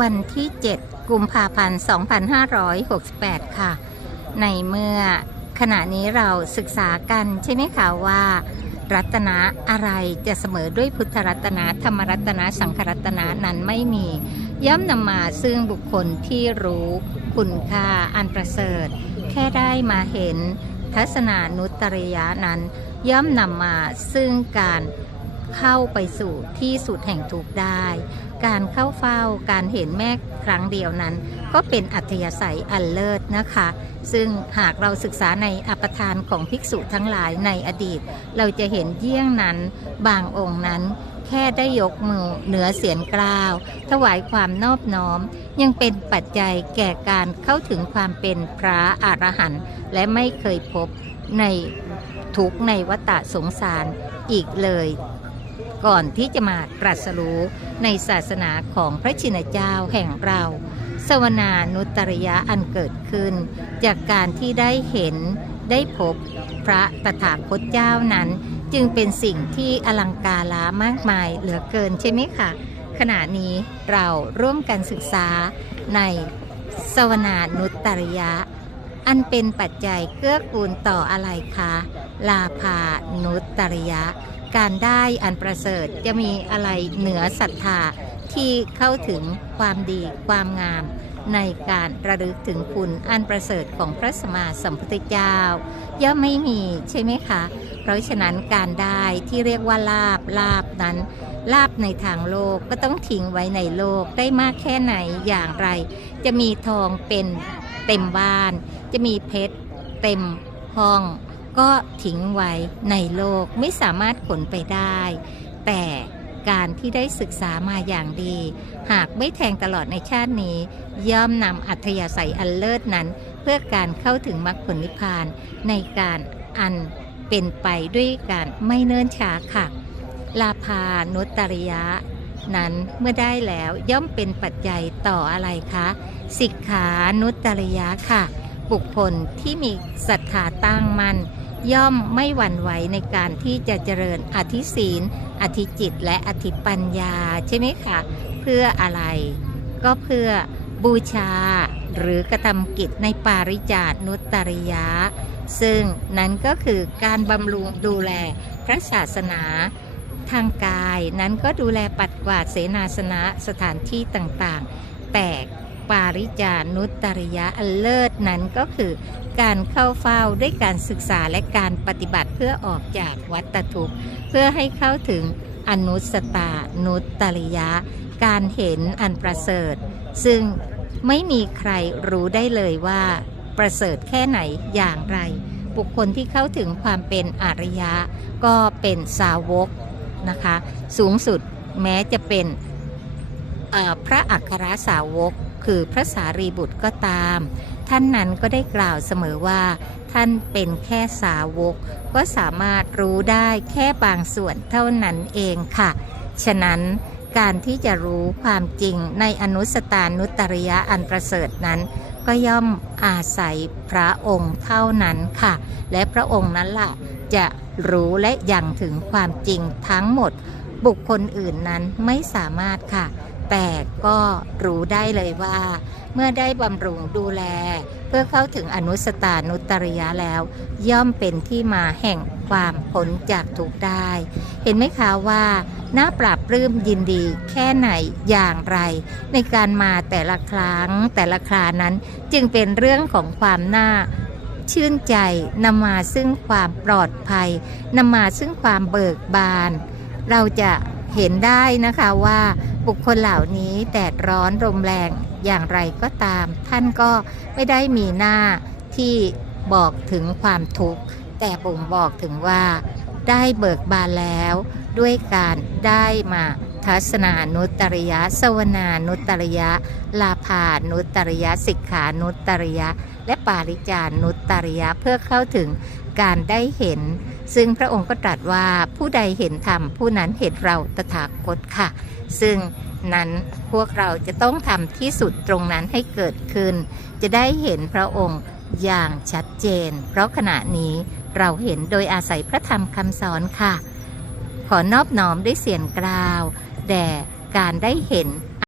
วันที่ 7 กุมภาพันธ์ 2568 ค่ะ ในเมื่อขณะนี้เราศึกษากันใช่ไหมคะว่า รัตนะอะไรจะเสมอด้วยพุทธรัตนะธรรมรัตนะสังขรัตนะนั้นไม่มี ย่อมนำมาซึ่งบุคคลที่รู้คุณค่าอันประเสริฐ แค่ได้มาเห็นทัศนานุตริยะนั้น ย่อมนำมาซึ่งการ เข้าไปสู่ที่สุดแห่งทุกข์ได้ การเข้าเฝ้าการเห็นแม่ครั้งเดียวนั้น ก็เป็นอัธยาศัยอันเลิศนะคะ ซึ่งหากเราศึกษาในอัปทานของภิกษุทั้งหลายในอดีต เราจะเห็นเยี่ยงนั้นบางองค์นั้นแค่ได้ยกมือเหนือเสียงกล่าว ถวายความนอบน้อม ยังเป็นปัจจัยแก่การเข้าถึงความเป็นพระอรหันต์และไม่เคยพบในทุกในวัฏสงสารอีกเลย ก่อนที่จะมาตรัสรู้ในศาสนาของพระชินเจ้าแห่งเราสวนานุตริยะอันเกิดขึ้น จากการที่ได้เห็นได้พบพระตถาคตเจ้านั้น จึงเป็นสิ่งที่อลังการล้ามากมายเหลือเกินใช่ไหมคะขณะนี้เราร่วมกันศึกษาในสวนานุตริยะ อันเป็นปัจจัยเกื้อกูลต่ออะไรคะ ลาภานุตริยะ การได้อันประเสริฐจะมีอะไรเหนือศรัทธาที่เข้าถึงความดีความงาม ในการระลึกถึงคุณอันประเสริฐของพระสมมาสัมพุทธเจ้า ย่อมไม่มีใช่ไหมคะ เพราะฉะนั้นการได้ที่เรียกว่าลาบลาบนั้น ลาบในทางโลกก็ต้องทิ้งไว้ในโลกได้มากแค่ไหนอย่างไร จะมีทองเป็นเต็มบ้าน จะมีเพชรเต็มห้อง ก็ทิ้งไว้ในโลกไม่สามารถขนไปได้ แต่การที่ได้ศึกษามาอย่างดี หากไม่แทงตลอดในชาตินี้ ย่อมนำอัธยาศัยอันเลิศนั้น เพื่อการเข้าถึงมรรคผลนิพพานในการอันเป็นไปด้วยการไม่เนิ่นช้าค่ะ ลาภานุตริยะ นั้นเมื่อได้แล้วย่อมเป็นปัจจัยต่ออะไรคะสิกขานุตริยะค่ะ บุคคลที่มีศรัทธาตั้งมั่น ย่อมไม่หวั่นไหวในการที่จะเจริญอธิศีล อธิจิตและอธิปัญญาใช่ไหมคะเพื่ออะไร ก็เพื่อบูชาหรือกระทำกิจในปาริจานุตริยะ ซึ่งนั้นก็คือการบำรุงดูแลพระศาสนาทางกายนั้นก็ดูแลปัดกวาดเสนาสนะสถานที่ต่างๆ แต่ ปาริจานุตริยะอันเลิศนั้นก็คือ การเข้าเฝ้าด้วยการศึกษาและการปฏิบัติเพื่อออกจากวัฏทุกข์เพื่อให้เข้าถึงอนุสตานุตริยะ การเห็นอันประเสริฐ ซึ่งไม่มีใครรู้ได้เลยว่า ประเสริฐแค่ไหนอย่างไร บุคคลที่เข้าถึงความเป็นอริยะ ก็เป็นสาวกนะคะ สูงสุดแม้จะเป็นพระอัครสาวก คือพระสารีบุตรก็ตาม ท่านนั้นก็ได้กล่าวเสมอว่า ท่านเป็นแค่สาวก ก็สามารถรู้ได้แค่บางส่วนเท่านั้นเองค่ะ ฉะนั้นการที่จะรู้ความจริงในอนุสตานุตริยะอันประเสริฐนั้น ก็ย่อมอาศัยพระองค์เท่านั้นค่ะ และพระองค์นั้นล่ะจะรู้และยังถึงความจริงทั้งหมด บุคคลอื่นนั้นไม่สามารถค่ะ แต่ก็รู้ได้เลยว่า เมื่อได้บำรุงดูแล เพื่อเข้าถึงอนุสตานุตริยะแล้ว ย่อมเป็นที่มาแห่งความพ้นจากทุกได้ เห็นไหมคะว่าน่าปราบปลื้มยินดีแค่ไหนอย่างไร ในการมาแต่ละครั้งแต่ละครานั้นจึงเป็นเรื่องของความน่าชื่นใจนำมาซึ่งความปลอดภัยนำมาซึ่งความเบิกบาน เราจะเห็นได้นะคะว่า บุคคลเหล่านี้แดดร้อนลมแรงอย่างไรก็ตาม ท่านก็ไม่ได้มีหน้าที่บอกถึงความทุกข์ แต่บ่งบอกถึงว่า ได้เบิกบานแล้ว ด้วยการได้มาทัศนานุตริยะสวนานุตริยะ ลาภานุตริยะสิกขานุตริยะ และปาริจานุตริยะเพื่อเข้าถึงการได้เห็น ซึ่งพระองค์ก็ตรัสว่าผู้ใดเห็นธรรมผู้นั้นเห็นเราตถาคตค่ะ ซึ่งนั้นพวกเราจะต้องทำที่สุดตรงนั้นให้เกิดขึ้น จะได้เห็นพระองค์อย่างชัดเจน เพราะขณะนี้เราเห็นโดยอาศัยพระธรรมคำสอนค่ะ ขอนอบน้อมด้วยเสียงกล่าว แด่การได้เห็น